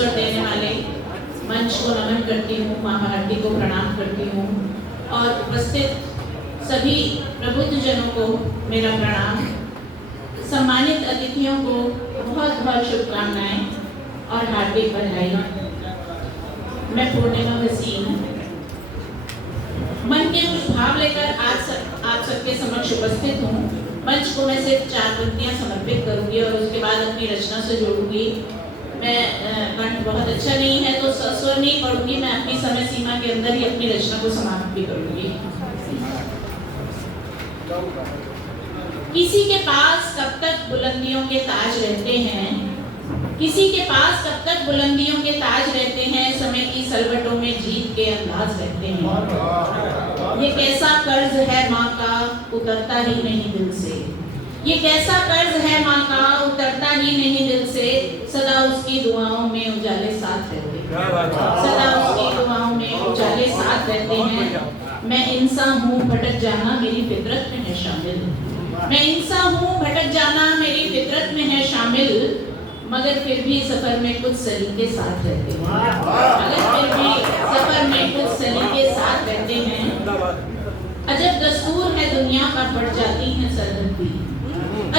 अवसर देने वाले मंच को नमन करती हूँ, माँ भारती को प्रणाम करती हूँ और उपस्थित सभी प्रबुद्धजनों को मेरा प्रणाम। सम्मानित अतिथियों को बहुत बहुत शुभकामनाएं और हार्दिक बधाई। मैं पूर्णिमा भसीन मन के कुछ भाव लेकर आज आप सबके समक्ष उपस्थित हूँ। मंच को मैं सिर्फ 4 पंक्तियाँ समर्पित करूंगी और उसके बाद अपनी रचना से जोड़ूंगी। मैं कंठ बहुत अच्छा नहीं है तो स्वर नहीं पढ़ूंगी, मैं अपनी समय सीमा के अंदर ही अपनी रचना को समाप्त भी करूंगी। किसी के पास कब तक बुलंदियों के ताज रहते हैं, किसी के पास कब तक बुलंदियों के ताज रहते हैं, समय की सलवटों में जीत के अंदाज रहते हैं। ये कैसा कर्ज है माँ का उतरता ही नहीं दिल से, ये कैसा कर्ज है माँ का उतरता ही नहीं दिल से, सदा उसकी दुआओं में उजाले साथ रहते हैं, सदा उसकी दुआओं में उजाले साथ रहते हैं। मैं इंसान हूँ भटक जाना मेरी फितरत में है शामिल, मैं इंसान हूँ भटक जाना मेरी फितरत में है शामिल, मगर फिर भी सफर में कुछ सलीके साथ रहते हैं, मगर फिर भी सफर में कुछ सलीके साथ रहते हैं। अजब दस्तूर है दुनिया का बढ़ जाती है सरहद भी,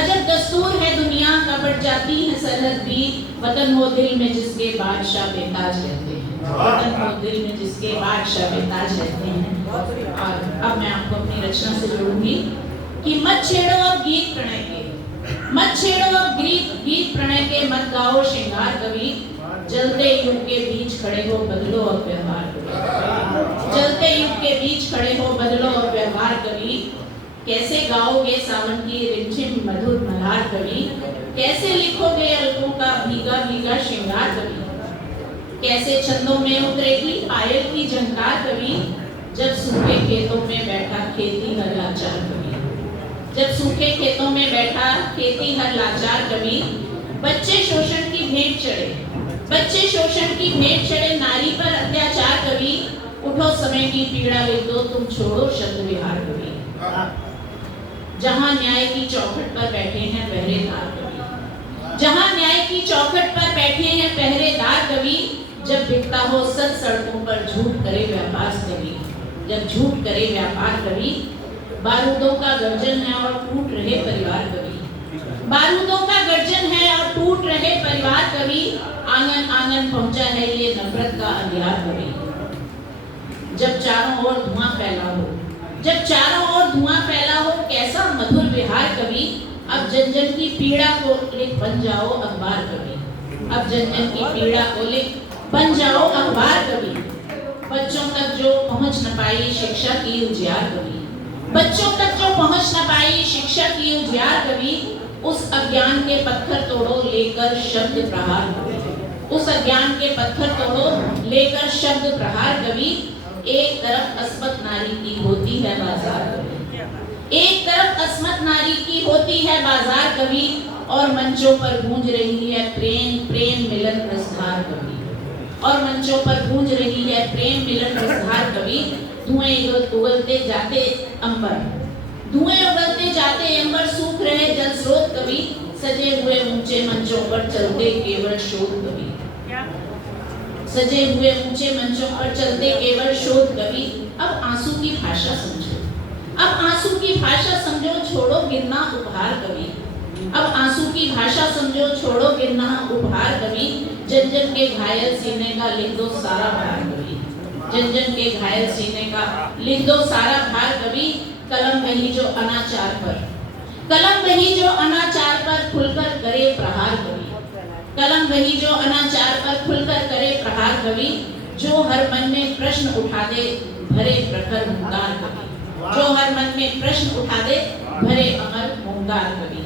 अजब दस्तूर है दुनिया का बढ़ जाती है सरहद भी, वतन हो दिल में जिसके बादशाह बेताज रहते हैं, वतन हो दिल में जिसके बादशाह बेताज रहते हैं। और अब मैं आपको अपनी रचना से जोड़ूंगी कि मत छेड़ो अब गीत प्रणय के, मत छेड़ो अब गीत प्रणय के, मत गाओ श्रृंगार कवि, जलते युग के बीच खड़े हो बदलो अब व्यवहार कवि, जलते युग के बीच खड़े हो बदलो अब व्यवहार कवि। कैसे गाओगे सावन की रिमझिम मधुर मल्हार कवि, कैसे लिखोगे अलकों का भीगा भीगा श्रृंगार कवि, कैसे छंदों में उतरेगी पायल की झंकार कवि, जब सूखे खेतों में बैठा खेती हर लाचार कवि, जब सूखे खेतों में बैठा खेती हर लाचार कवि। बच्चे शोषण की भेंट चढ़े, बच्चे शोषण की भेंट चढ़े, नारी पर अत्याचार कवि, उठो समय की पीड़ा लिख दो तुम छोड़ो शब्द विहार कवि, जहां न्याय की चौखट पर बैठे हैं पहरेदार कवि, जहां न्याय की चौखट पर बैठे हैं पहरेदार कवि, जब बिकता हो सच सड़कों पर झूठ करे व्यापार कवि, जब झूठ करे व्यापार कवि। बारूदों का गर्जन है और टूट रहे परिवार कवि, बारूदों का गर्जन है और टूट रहे परिवार कवि, आंगन आंगन पहुंचा है ये नफरत का अंधियार कवि। जब चारों ओर धुआं फैला हो, जब चारों ओर धुआं फैला हो, कैसा मधुर विहार कवि, अब जन जन की पीड़ा को लिख बन जाओ अखबार कवि, अब जन जन की पीड़ा को लिख बन जाओ अखबार कवि। बच्चों तक जो पहुंच न पाई शिक्षा की उजियार कवि, बच्चों तक जो पहुंच न पाई शिक्षा की उजियार कवि, उस अज्ञान के पत्थर तोड़ो लेकर शब्द प्रहार कवि, उस अज्ञान के पत्थर तोड़ो लेकर शब्द प्रहार कवि। एक तरफ अस्मत नारी की होती है बाजार कवि, एक तरफ अस्मत नारी की होती है बाजार कवि, और मंचों पर गूंज रही है प्रेम प्रेम मिलन रसधार कवि, और मंचों पर गूंज रही है प्रेम मिलन रसधार कवि। धुएं उगलते जाते अंबर, धुएं उगलते जाते अंबर, सूख रहे जल स्रोत कवि, सजे हुए ऊंचे मंचों पर चलते केवल शोध कवि, सजे हुए ऊंचे मंचों पर चलते केवल शोध कवि। अब आंसू की भाषा समझो, अब आंसू की भाषा समझो, छोड़ो गिरना उपहार कवि, अब आंसू की भाषा समझो, छोड़ो गिरना उपहार कवि। जन जन के घायल सीने का लिख दो सारा भार कवि, जन जन के घायल सीने का लिख दो सारा भार कवि। कलम वही जो अनाचार पर, कलम वही जो अनाचार पर खुलकर करे प्रहार कवि, कलम वही जो अनाचार पर खुलकर करे प्रहार कवि। जो हर मन में प्रश्न उठा दे भरे प्रखर हुंकार कवि, जो हर मन में प्रश्न उठा दे भरे अमर हुंकार कवि।